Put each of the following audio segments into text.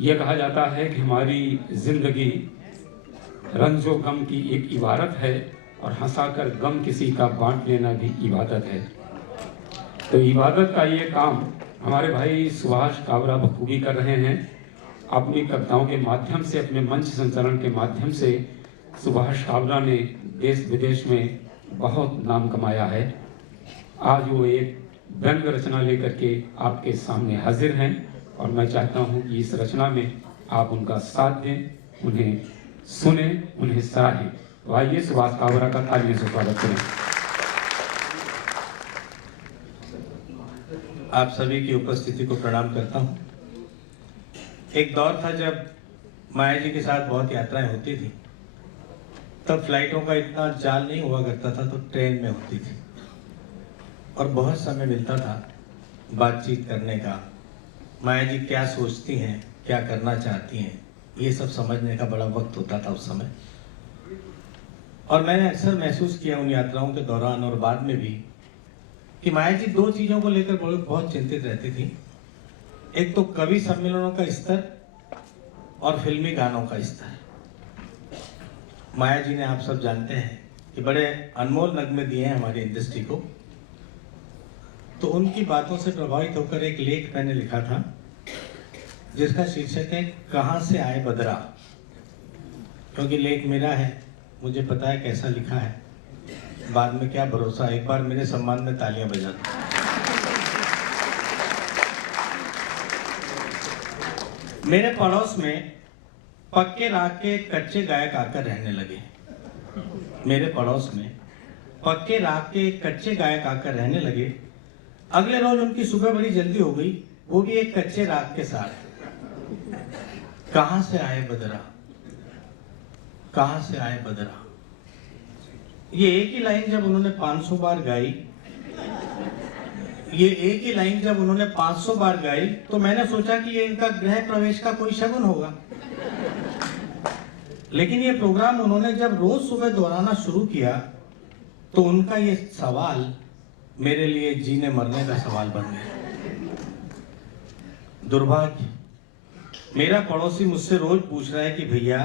ये कहा जाता है कि हमारी जिंदगी रंजो गम की एक इबारत है और हंसाकर गम किसी का बांट लेना भी इबादत है। तो इबादत का ये काम हमारे भाई सुभाष काबरा बखूबी कर रहे हैं। अपनी कविताओं के माध्यम से, अपने मंच संचरण के माध्यम से सुभाष काबरा ने देश विदेश में बहुत नाम कमाया है। आज वो एक व्यंग्य रचना लेकर के आपके सामने हाजिर हैं और मैं चाहता हूं कि इस रचना में आप उनका साथ दें, उन्हें सुने, उन्हें सराहें। तो आइए सुभाष काबरा का तालियों से स्वागत करें। आप सभी की उपस्थिति को प्रणाम करता हूं। एक दौर था जब माया जी के साथ बहुत यात्राएं होती थी, तब फ्लाइटों का इतना जाल नहीं हुआ करता था, तो ट्रेन में होती थी और बहुत समय मिलता था बातचीत करने का। माया जी क्या सोचती हैं, क्या करना चाहती हैं, ये सब समझने का बड़ा वक्त होता था उस समय। और मैंने अक्सर महसूस किया उन यात्राओं के दौरान और बाद में भी कि माया जी दो चीज़ों को लेकर बहुत चिंतित रहती थी। एक तो कवि सम्मेलनों का स्तर और फिल्मी गानों का स्तर। माया जी ने, आप सब जानते हैं, कि बड़े अनमोल नगमे दिए हैं हमारी इंडस्ट्री को। तो उनकी बातों से प्रभावित होकर एक लेख मैंने लिखा था जिसका शीर्षक है कहाँ से आए बदरा। क्योंकि लेख मेरा है, मुझे पता है कैसा लिखा है, बाद में क्या भरोसा। एक बार मेरे सम्मान में तालियां बजा दो। मेरे पड़ोस में पक्के राग के कच्चे गायक आकर रहने लगे। मेरे पड़ोस में पक्के राग के कच्चे गायक आकर रहने लगे। अगले रोज उनकी सुबह बड़ी जल्दी हो गई, वो भी एक कच्चे राग के साथ। कहां से आए बदरा, कहां से आए बदरा। ये एक ही लाइन जब उन्होंने 500 बार गाई, ये एक ही लाइन जब उन्होंने 500 बार गाई, तो मैंने सोचा कि ये इनका गृह प्रवेश का कोई शगुन होगा। लेकिन ये प्रोग्राम उन्होंने जब रोज सुबह दोहराना शुरू किया तो उनका ये सवाल मेरे लिए जीने मरने का सवाल बन गया। दुर्भाग्य, मेरा पड़ोसी मुझसे रोज पूछ रहा है कि भैया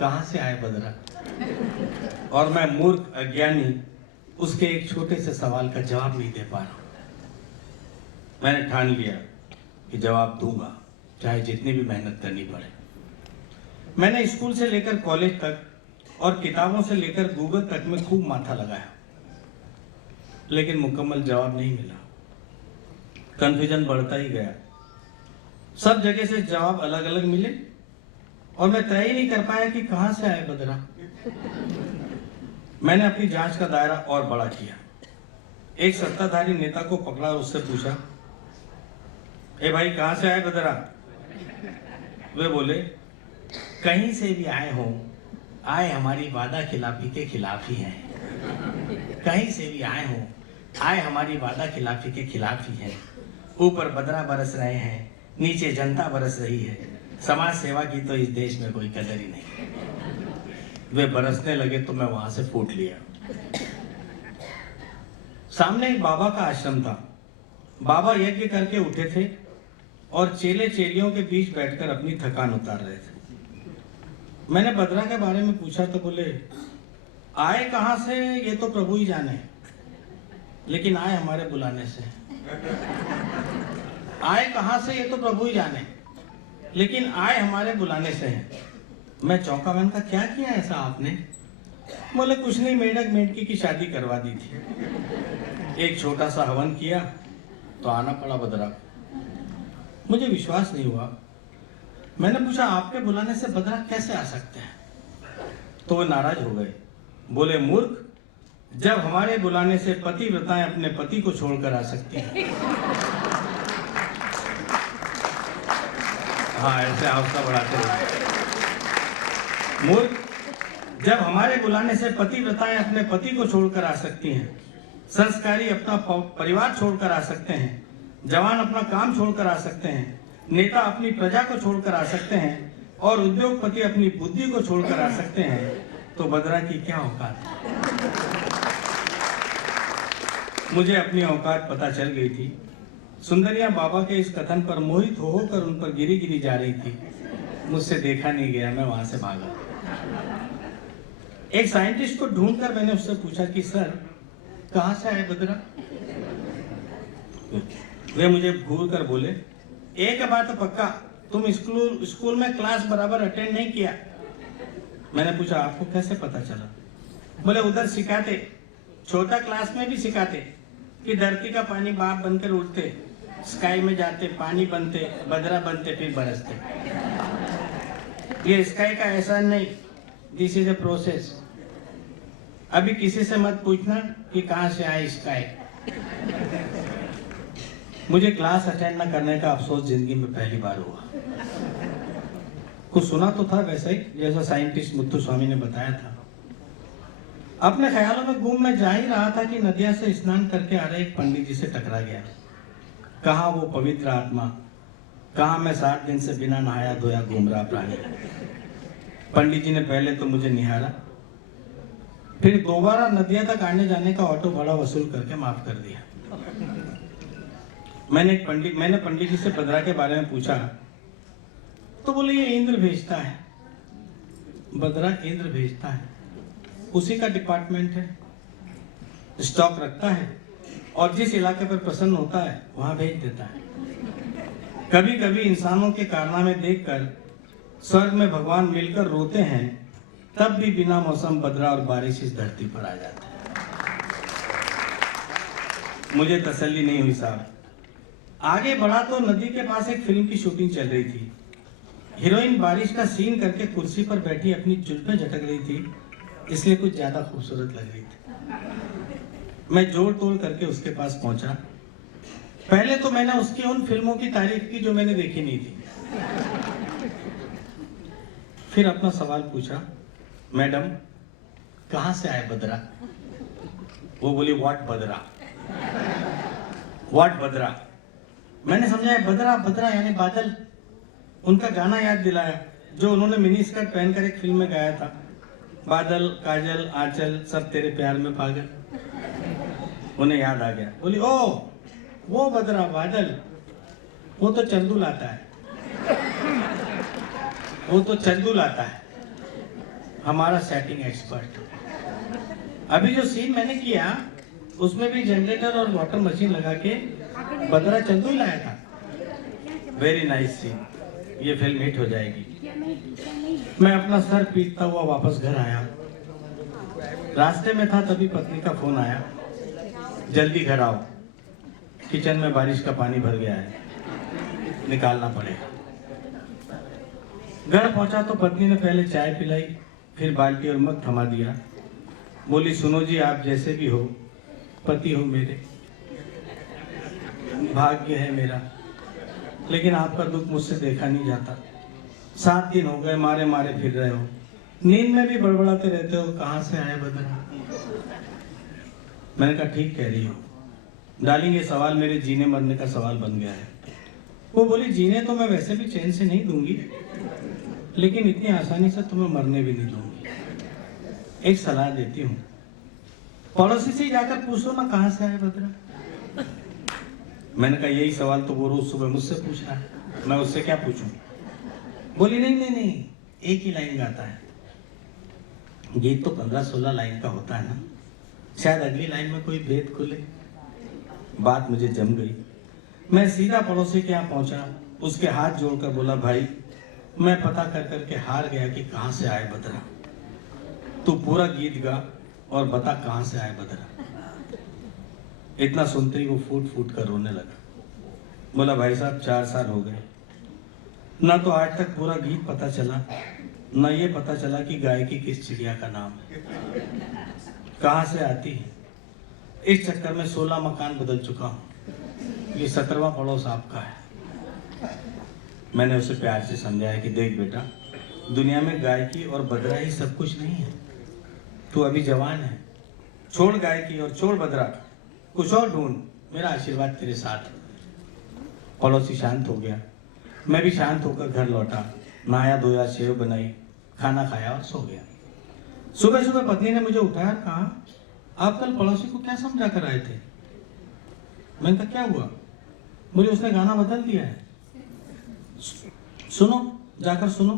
कहां से आए बदरा, और मैं मूर्ख अज्ञानी उसके एक छोटे से सवाल का जवाब नहीं दे पा रहा। मैंने ठान लिया कि जवाब दूंगा, चाहे जितनी भी मेहनत करनी पड़े। मैंने स्कूल से लेकर कॉलेज तक और किताबों से लेकर गूगल तक में खूब माथा लगाया, लेकिन मुकम्मल जवाब नहीं मिला। कंफ्यूजन बढ़ता ही गया। सब जगह से जवाब अलग अलग मिले और मैं तय ही नहीं कर पाया कि कहां से आए बदरा। मैंने अपनी जांच का दायरा और बड़ा किया। एक सत्ताधारी नेता को पकड़ा और उससे पूछा, ए भाई कहां से आए बदरा। वे बोले, कहीं से भी आए हो, आए हमारी वादा खिलाफी के खिलाफ ही हैं। कहीं से भी आए हो, आए हमारी वादा खिलाफी के खिलाफ ही हैं। ऊपर बदरा बरस रहे हैं, नीचे जनता बरस रही है। समाज सेवा की तो इस देश में कोई कदर ही नहीं। वे बरसने लगे तो मैं वहां से फूट लिया। सामने एक बाबा का आश्रम था। बाबा यज्ञ करके उठे थे और चेले चेलियों के बीच बैठकर अपनी थकान उतार रहे थे। मैंने बदरा के बारे में पूछा तो बोले, आए कहां से ये तो प्रभु ही जाने, लेकिन आए हमारे बुलाने से। आए कहां से ये तो प्रभु ही जाने, लेकिन आए हमारे बुलाने से हैं। मैं चौंका। मैंने कहा, क्या किया ऐसा आपने। बोले, कुछ नहीं, मेढक मेढकी की शादी करवा दी थी। एक छोटा सा हवन किया तो आना पड़ा बदरा। मुझे विश्वास नहीं हुआ। मैंने पूछा, आपके बुलाने से बदरा कैसे आ सकते हैं। तो वो नाराज हो गए। बोले, मूर्ख, जब हमारे बुलाने से पतिव्रताएं अपने पति को छोड़कर आ सकती हैं। हाँ, ऐसे हौसला बढ़ाते हुए। मूर्ख, जब हमारे बुलाने से पतिव्रताएं अपने पति को छोड़कर आ सकती हैं, संस्कारी अपना परिवार छोड़कर आ सकते हैं, जवान अपना काम छोड़कर आ सकते हैं, नेता अपनी प्रजा को छोड़कर आ सकते हैं और उद्योगपति अपनी बुद्धि को छोड़कर आ सकते हैं, तो बदरा की क्या औकात है। मुझे अपनी औकात पता चल गई थी सुंदरिया बाबा के इस कथन पर मोहित होकर उन पर गिरी गिरी जा रही थी। मुझसे देखा नहीं गया, मैं वहां से भागा। एक साइंटिस्ट को ढूंढकर मैंने उससे पूछा कि सर कहां से आए बद्रा? वे मुझे घूर कर बोले, एक बात तो पक्का, तुम स्कूल में क्लास बराबर अटेंड नहीं किया। मैंने पूछा आपको कैसे पता चला? बोले उधर सिखाते, छोटा क्लास में भी सिखाते कि धरती का पानी बाप बनकर उड़ते, स्काई में जाते, पानी बनते, बदरा बनते, फिर बरसते। ये स्काई का एहसान नहीं, दिस इज ए प्रोसेस। अभी किसी से मत पूछना कि कहां से आए स्काई। मुझे क्लास अटेंड न करने का अफसोस जिंदगी में पहली बार हुआ। कुछ सुना तो था वैसे ही, जैसा साइंटिस्ट मुत्तुस्वामी ने बताया था। अपने ख्यालों में गुम मैं जा ही रहा था कि नदिया से स्नान करके आ रहे एक पंडित जी से टकरा गया। कहा वो पवित्र आत्मा, कहा मैं 7 दिन से बिना नहाया धोया घूम रहा प्राणी। पंडित जी ने पहले तो मुझे निहारा, फिर दोबारा नदिया तक आने जाने का ऑटो भाड़ा वसूल करके माफ कर दिया। मैंने पंडित जी से बद्रा के बारे में पूछा तो बोले ये इंद्र भेजता है। बद्रा इंद्र भेजता है, उसी का डिपार्टमेंट है, स्टॉक रखता है और जिस इलाके पर प्रसन्न होता है वहां भेज देता है। कभी कभी इंसानों के कारनामे देखकर स्वर्ग में भगवान मिलकर रोते हैं, तब भी बिना मौसम बदरा और बारिश इस धरती पर आ जाता है। मुझे तसल्ली नहीं हुई साहब। आगे बढ़ा तो नदी के पास एक फिल्म की शूटिंग चल रही थी। हीरोइन बारिश का सीन करके कुर्सी पर बैठी अपनी जुल्फें झटक रही थी, इसलिए कुछ ज्यादा खूबसूरत लग रही थी। मैं जोड़ तोड़ करके उसके पास पहुंचा। पहले तो मैंने उसकी उन फिल्मों की तारीफ की जो मैंने देखी नहीं थी। फिर अपना सवाल पूछा, मैडम कहां से आए बद्रा? वो बोली व्हाट बद्रा? व्हाट बद्रा? मैंने समझा बद्रा बद्रा यानी बादल। उनका गाना याद दिलाया जो उन्होंने मिनी स्कर्ट पहनकर एक फिल्म में गाया था, बादल काजल आंचल सब तेरे प्यार में पागल। उन्हें याद आ गया। बोली ओ वो बद्रा बादल, वो तो चंदू लाता है, वो तो चंदू लाता है, हमारा सेटिंग एक्सपर्ट। अभी जो सीन मैंने किया उसमें भी जनरेटर और वाटर मशीन लगा के बद्रा चंदू ही लाया था। वेरी नाइस सीन, ये फिल्म हिट हो जाएगी। मैं अपना सर पीटता हुआ वापस घर आया। रास्ते में था तभी पत्नी का फोन आया, जल्दी घर आओ, किचन में बारिश का पानी भर गया है, निकालना पड़ेगा। घर पहुंचा तो पत्नी ने पहले चाय पिलाई, फिर बाल्टी और मग थमा दिया। बोली सुनो जी, आप जैसे भी हो पति हो मेरे, भाग्य है मेरा, लेकिन आपका दुख मुझसे देखा नहीं जाता। 7 दिन हो गए मारे मारे फिर रहे हो, नींद में भी बड़बड़ाते रहते हो, कहां से आए बद्रा? मैंने कहा ठीक कह रही हो डार्लिंग, ये सवाल मेरे जीने मरने का सवाल बन गया है। वो बोली जीने तो मैं वैसे भी चैन से नहीं दूंगी, लेकिन इतनी आसानी से तुम्हें मरने भी नहीं दूंगी। एक सलाह देती हूँ, पड़ोसी से जाकर पूछो ना कहां से आए बद्रा। मैंने कहा यही सवाल तो वो रोज सुबह मुझसे पूछ रहा है, मैं उससे क्या पूछूं? बोली नहीं नहीं नहीं, एक ही लाइन गाता है। गीत तो 15-16 लाइन का होता है ना, शायद अगली लाइन में कोई भेद खुले। बात मुझे जम गई। मैं सीधा पड़ोसी के यहाँ पहुंचा, उसके हाथ जोड़कर बोला भाई मैं पता कर करके हार गया कि कहां से आए बद्रा, तू पूरा गीत गा और बता कहां से आए बद्रा। इतना सुनते ही वो फूट फूट कर रोने लगा। बोला भाई साहब 4 साल हो गए, ना तो आज तक पूरा गीत पता चला, ना ये पता चला कि गायकी किस चिड़िया का नाम है, कहां से आती है। इस चक्कर में 16 मकान बदल चुका हूं, ये 17वां पड़ोस आपका है। मैंने उसे प्यार से समझाया कि देख बेटा, दुनिया में गायकी और बद्रा ही सब कुछ नहीं है, तू अभी जवान है, छोड़ गायकी और छोड़ बद्रा, कुछ और ढूंढ, मेरा आशीर्वाद तेरे साथ है। पड़ोसी शांत हो गया, मैं भी शांत होकर घर लौटा, नहाया धोया, सेव बनाई, खाना खाया और सो गया। सुबह सुबह पत्नी ने मुझे उठाया, कहा आप कल पड़ोसी को क्या समझा कर आए थे? मैंने कहा क्या हुआ? बोले उसने गाना बदल दिया है, सुनो, जाकर सुनो।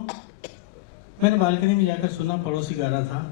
मैंने बालकनी में जाकर सुना, पड़ोसी गा रहा था।